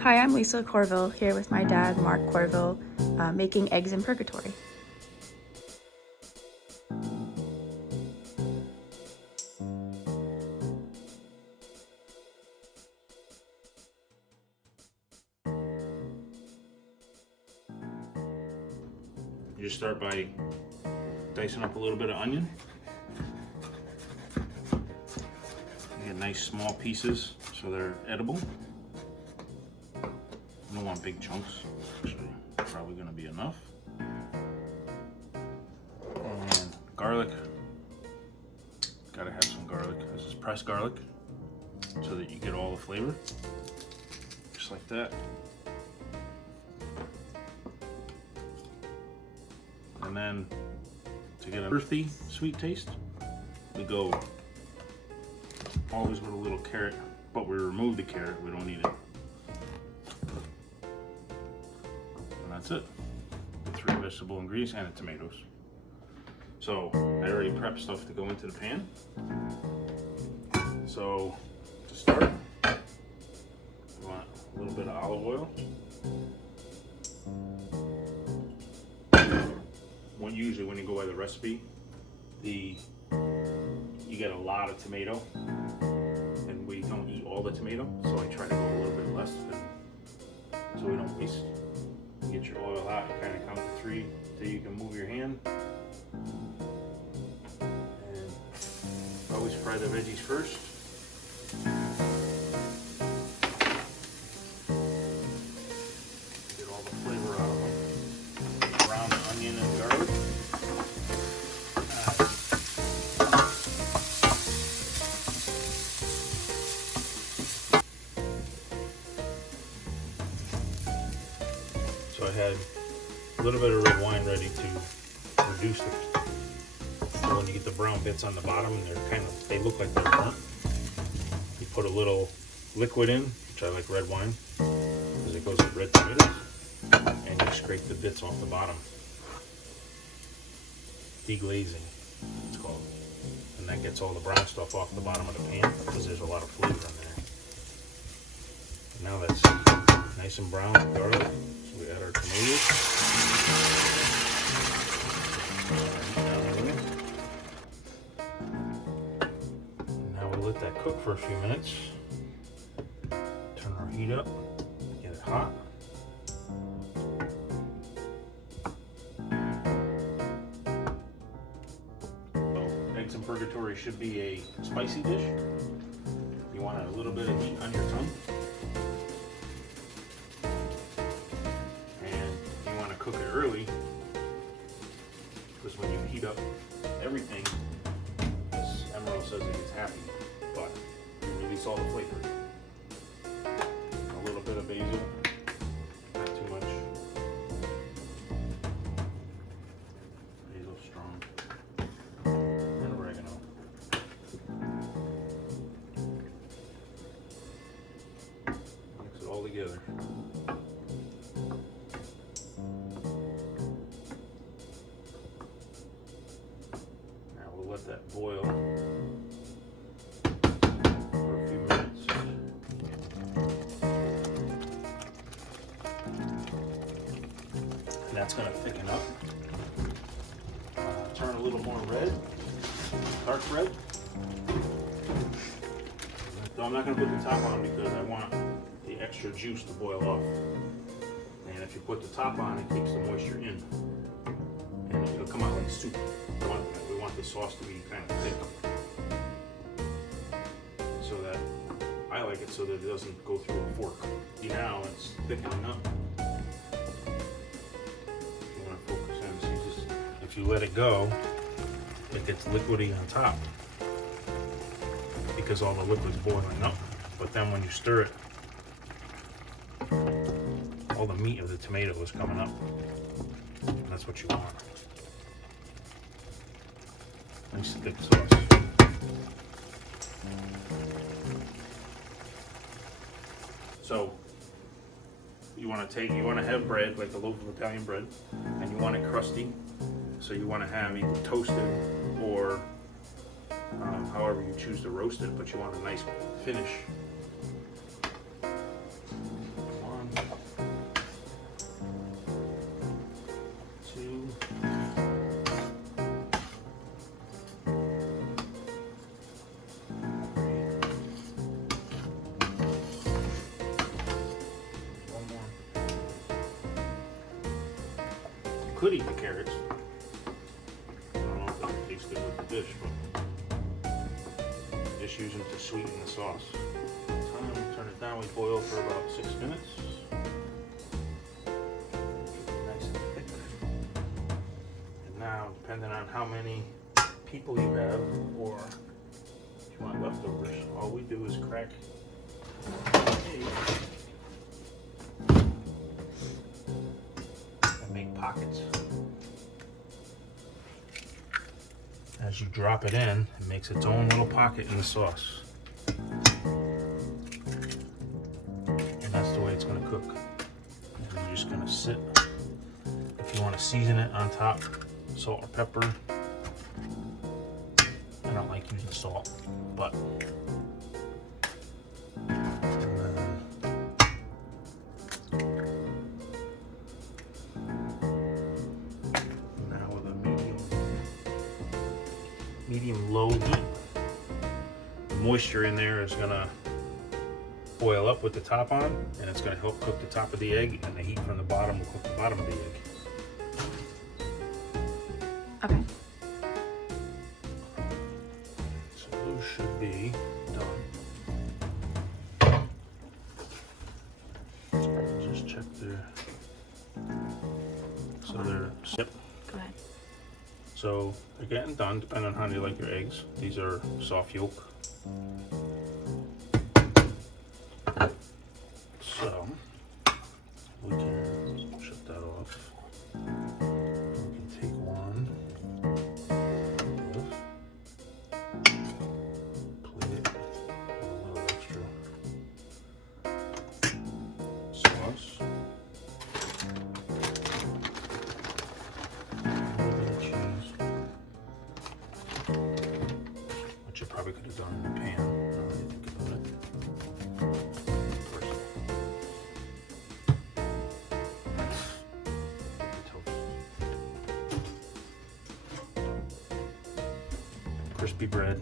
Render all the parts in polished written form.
Hi, I'm Lisa Courville here with my dad, Mark Courville, making eggs in purgatory. You just start by dicing up a little bit of onion. You get nice small pieces so they're edible. You don't want big chunks, actually, probably gonna be enough. And garlic, gotta have some garlic. This is pressed garlic so that you get all the flavor, just like that. And then to get an earthy, sweet taste, we go always with a little carrot, but we remove the carrot, we don't need it. And that's it. The 3 vegetable ingredients and the tomatoes. So I already prepped stuff to go into the pan. So to start, we want a little bit of olive oil. Usually when you go by the recipe, you get a lot of tomato, and we don't eat all the tomato, so I try to go a little bit less, so we don't waste. You get your oil hot, you kind of count to 3 till you can move your hand. And always fry the veggies first. Get all the flavor out of them. Brown the onion and garlic. So I had a little bit of red wine ready to reduce it. So when you get the brown bits on the bottom, they look like they're burnt. You put a little liquid in, which I like red wine, because it goes with red tomatoes, and you scrape the bits off the bottom. Deglazing, it's called. And that gets all the brown stuff off the bottom of the pan, because there's a lot of flavor in there. Now that's nice and brown with garlic. So we add our tomatoes. Now we'll let that cook for a few minutes. Turn our heat up, get it hot. So, eggs in purgatory should be a spicy dish. You want a little bit of heat on your tongue. Cook it early, because when you heat up everything, as Emerald says, it gets happy, but you release all the flavor. A little bit of basil, not too much. Basil strong, and oregano. Mix it all together. Let that boil for a few minutes. And that's going to thicken up. Turn a little more red, dark red. So I'm not going to put the top on because I want the extra juice to boil off. And if you put the top on, it keeps the moisture in. And it'll come out like soup. We want the sauce to be kind of thick, so that I like it so that it doesn't go through a fork. Now it's thickening up. You want to focus in. So if you let it go, it gets liquidy on top because all the liquid's boiling up. But then when you stir it, all the meat of the tomato is coming up. And that's what you want. Nice thick sauce. So you want to have bread, like a loaf of Italian bread, and you want it crusty. So you want to have either toasted or however you choose to roast it, but you want a nice finish. could eat the carrots. I don't know if that would taste good with the dish, but just use them to sweeten the sauce. Turn it down. We boil for about 6 minutes. Nice and thick. And now, depending on how many people you have, or if you want leftovers, all we do is crack an egg and make pockets. As you drop it in, it makes its own little pocket in the sauce. And that's the way it's going to cook. And you're just going to sit. If you want to season it on top, salt or pepper. I don't like using salt, but now with a medium low heat, the moisture in there is gonna boil up with the top on, and it's gonna help cook the top of the egg, and the heat from the bottom will cook the bottom of the egg. Okay. Should be done. Just check there. So they're, yep. Go ahead. So they're getting done, depending on how you like your eggs. These are soft yolk. So we can shut that off. We can take one. Sauce. A little bit of cheese. Which you probably could have done in the pan. Now that you think about it. Crispy bread.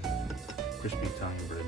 Crispy Italian bread.